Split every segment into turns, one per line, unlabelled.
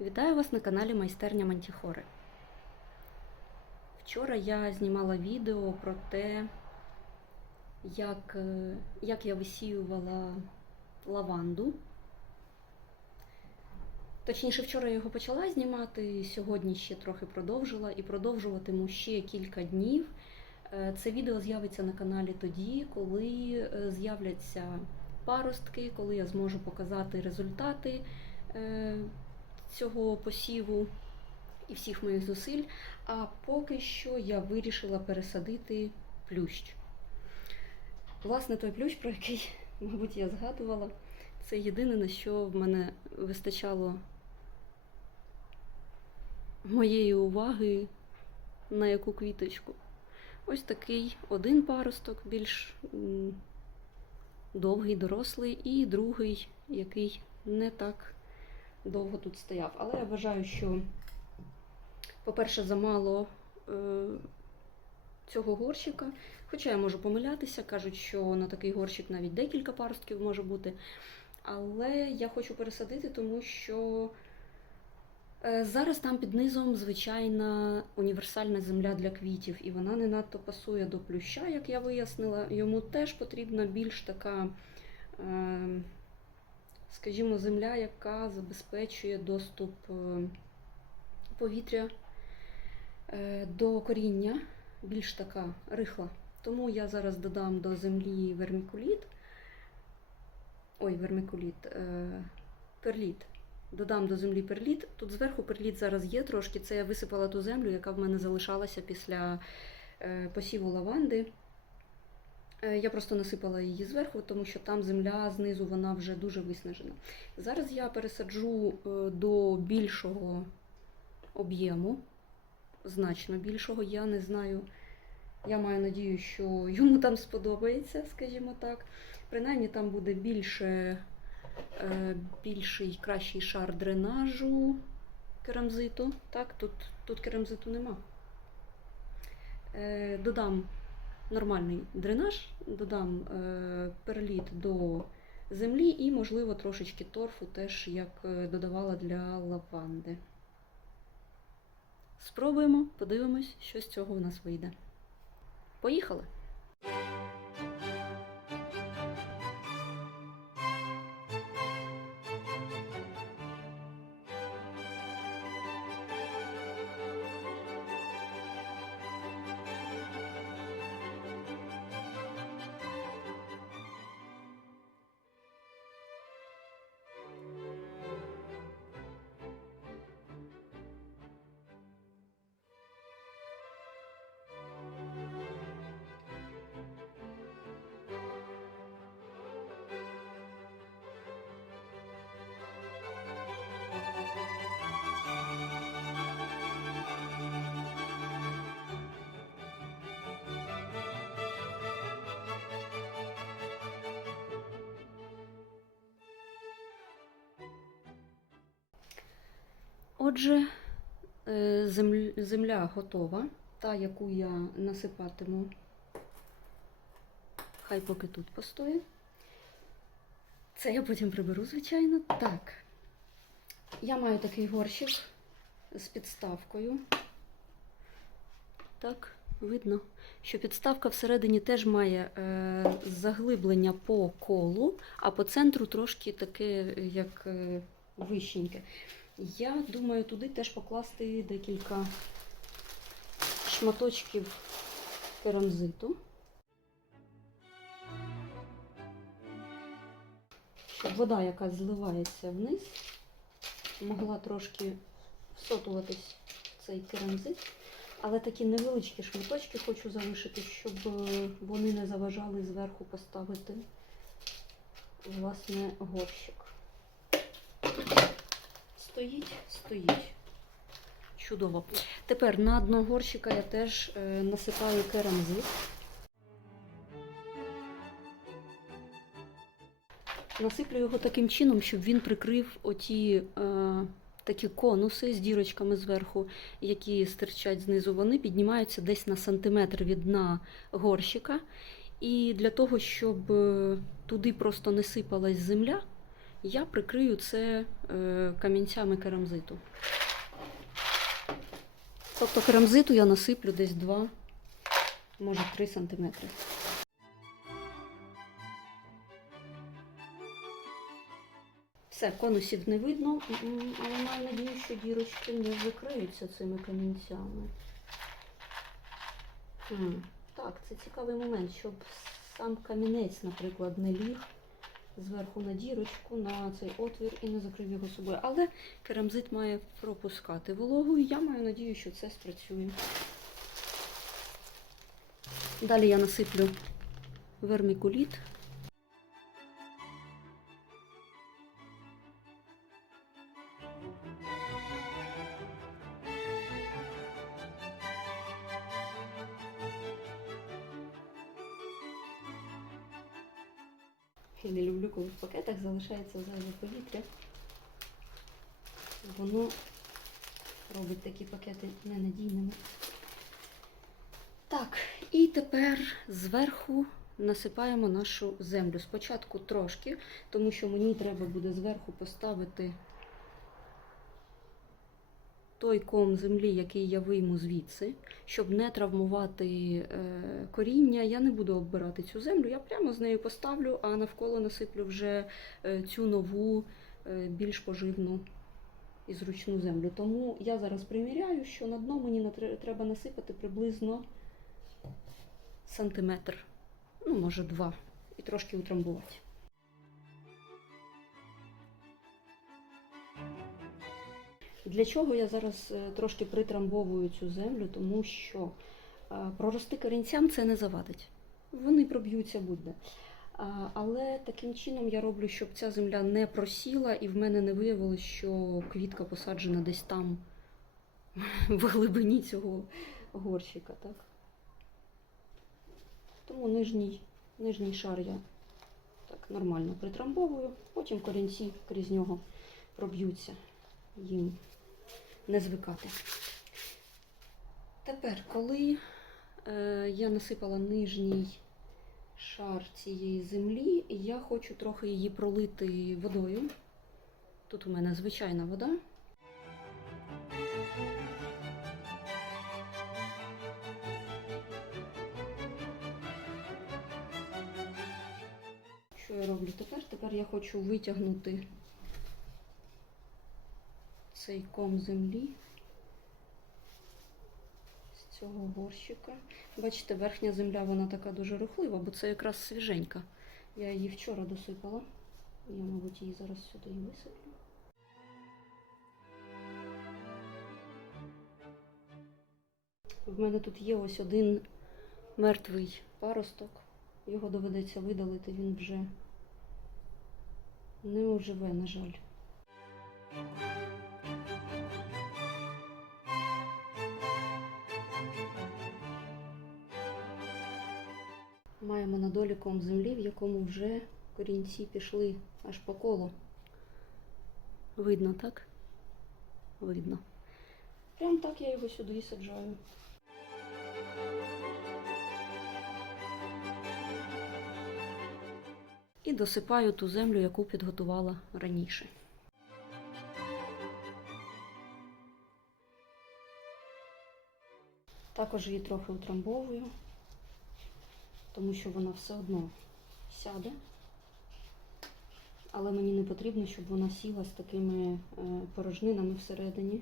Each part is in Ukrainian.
Вітаю вас на каналі Майстерня Мантіхори. Вчора я знімала відео про те, як, е, як я висіювала лаванду. Точніше, вчора я його почала знімати, сьогодні ще трохи продовжила і продовжуватиму ще кілька днів. Е, Це відео з'явиться на каналі тоді, коли е, з'являться паростки, коли я зможу показати результати цього посіву і всіх моїх зусиль. А поки що я вирішила пересадити плющ. Власне, той плющ, про який, мабуть, я згадувала, це єдине, на що в мене вистачало моєї уваги на яку квіточку. Ось такий один паросток, більш довгий, дорослий, і другий, який не так довго тут стояв. Але я вважаю, що, по-перше, замало е, цього горщика. Хоча я можу помилятися, кажуть, що на такий горщик навіть декілька паростків може бути. Але я хочу пересадити, тому що е, зараз там під низом звичайна універсальна земля для квітів, і вона не надто пасує до плюща, як я вияснила. Йому теж потрібна більш така. Скажімо, земля, яка забезпечує доступ е, повітря е, до коріння, більш така рихла. Тому я зараз додам до землі вермікуліт. Ой, вермикуліт, е, перліт. Додам до землі перліт. Тут зверху перліт зараз є трошки. Це я висипала ту землю, яка в мене залишалася після посіву лаванди. Е, Я просто насипала її зверху, тому що там земля знизу вона вже дуже виснажена. Зараз я пересаджу е, до більшого об'єму, значно більшого. Я не знаю. Я маю надію, що йому там сподобається, скажімо так. Принаймні там буде більше, е, більший, кращий шар дренажу керамзиту. Так, тут, тут керамзиту нема. Додам нормальний дренаж, додам е, перліт до землі і, можливо, трошечки торфу, теж як е, додавала для лаванди. Спробуємо, подивимось, що з цього в нас вийде. Поїхали! Отже, е, земля, готова, та, яку я насипатиму, хай поки тут постоїть. Це я потім приберу, звичайно. Так, я маю такий горщик з підставкою. Так, видно, що підставка всередині теж має е, заглиблення по колу, а по центру трошки таке, як е, вищеньке. Я думаю, туди теж покласти декілька шматочків керамзиту. Щоб вода, яка зливається вниз, могла трошки всотуватись в цей керамзит. Але такі невеличкі шматочки хочу залишити, щоб е, вони не заважали зверху поставити власне горщик. Стоїть, стоїть. Чудово. Тепер на дно горщика я теж е, насипаю керамзит. Насиплю його таким чином, щоб він прикрив оті е, такі конуси з дірочками зверху, які стирчать знизу. Вони піднімаються десь на сантиметр від дна горщика. І для того, щоб е, туди просто не сипалась земля, Я прикрию це е, камінцями керамзиту. Тобто керамзиту я насиплю десь 2, може 3 сантиметри. Все, конусів не видно, але маю надію, що дірочки не закриються цими камінцями. Так, це цікавий момент, щоб сам камінець, наприклад, не ліг зверху на дірочку, на цей отвір і не закрив його собою. Але керамзит має пропускати вологу, і я маю надію, що це спрацює. Далі я насиплю вермікуліт. Пакетах залишається зайве повітря. Воно робить такі пакети ненадійними. Так, і тепер зверху насипаємо нашу землю. Спочатку трошки, тому що мені треба буде зверху поставити той ком землі, який я вийму звідси, щоб не травмувати е, коріння, я не буду оббирати цю землю, я прямо з нею поставлю, а навколо насиплю вже е, цю нову, е, більш поживну і зручну землю. Тому я зараз приміряю, що на дно мені треба насипати приблизно сантиметр, ну, може, два, і трошки утрамбувати. Для чого я зараз е, трошки притрамбовую цю землю, тому що е, прорости корінцям це не завадить. Вони проб'ються будь-де. Але таким чином я роблю, щоб ця земля не просіла і в мене не виявилось, що квітка посаджена десь там в глибині цього горщика. Так? Тому нижній, нижній шар я так нормально притрамбовую, потім корінці крізь нього проб'ються. Їм не звикати. Тепер, коли е, я насипала нижній шар цієї землі, я хочу трохи її пролити водою. Тут у мене звичайна вода. Що я роблю тепер? Тепер я хочу витягнути цей ком землі з цього горщика. Бачите, верхня земля вона така дуже рухлива, бо це якраз свіженька. Я її вчора досипала. Я, мабуть, її зараз сюди і висиплю. В мене тут є ось один мертвий паросток. Його доведеться видалити, він вже не оживе, на жаль. Маємо над оліком землі, в якому вже корінці пішли аж по колу. Видно, так? Видно. Прям так я його сюди і саджаю. І досипаю ту землю, яку підготувала раніше. Також її трохи утрамбовую, тому що вона все одно сяде. Але мені не потрібно, щоб вона сіла з такими е, порожнинами всередині.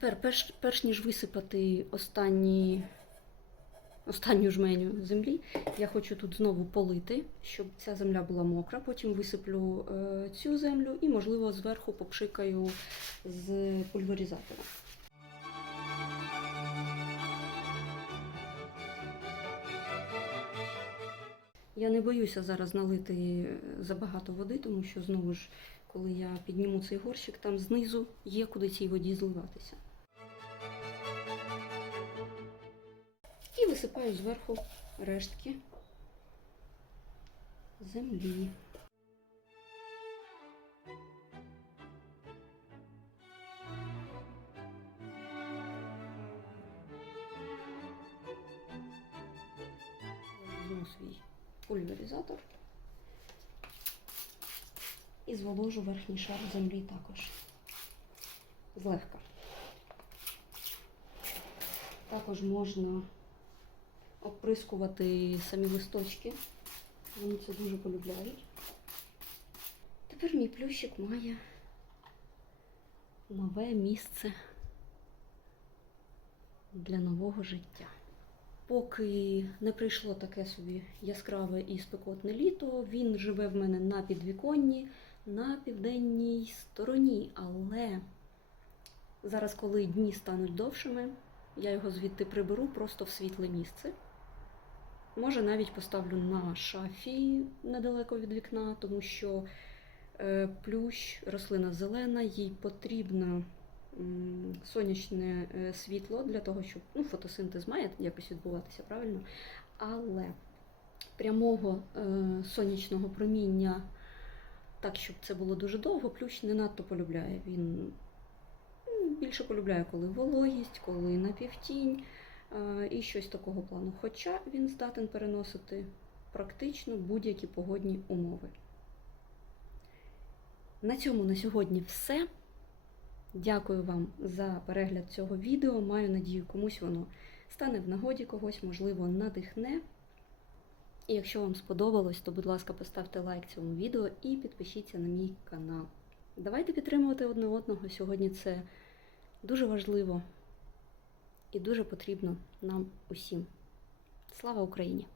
Тепер, перш, перш ніж висипати останні, останню жменю землі, я хочу тут знову полити, щоб ця земля була мокра. Потім висиплю е, цю землю і, можливо, зверху попшикаю з пульверизатора. Я не боюся зараз налити забагато води, тому що знову ж, коли я підніму цей горщик, там знизу є куди цій воді зливатися. Висипаю зверху рештки землі. Візьму свій пульверизатор і зволожу верхній шар землі також. Злегка. Також можна оприскувати самі листочки. Вони це дуже полюбляють. Тепер мій плющик має нове місце для нового життя. Поки не прийшло таке собі яскраве і спекотне літо, він живе в мене на підвіконні, на південній стороні. Але зараз, коли дні стануть довшими, я його звідти приберу просто в світле місце. Може, навіть поставлю на шафі недалеко від вікна, тому що е, плющ, рослина зелена, їй потрібно сонячне е, світло для того, щоб ну, фотосинтез має якось відбуватися, правильно? Але прямого е, сонячного проміння, так, щоб це було дуже довго, плющ не надто полюбляє. Він більше полюбляє, коли вологість, коли напівтінь і щось такого плану. Хоча він здатен переносити практично будь-які погодні умови. На цьому на сьогодні все. Дякую вам за перегляд цього відео. Маю надію, комусь воно стане в нагоді, когось, можливо, надихне. І якщо вам сподобалось, то, будь ласка, поставте лайк цьому відео і підпишіться на мій канал. Давайте підтримувати одне одного. Сьогодні це дуже важливо і дуже потрібно нам усім. Слава Україні!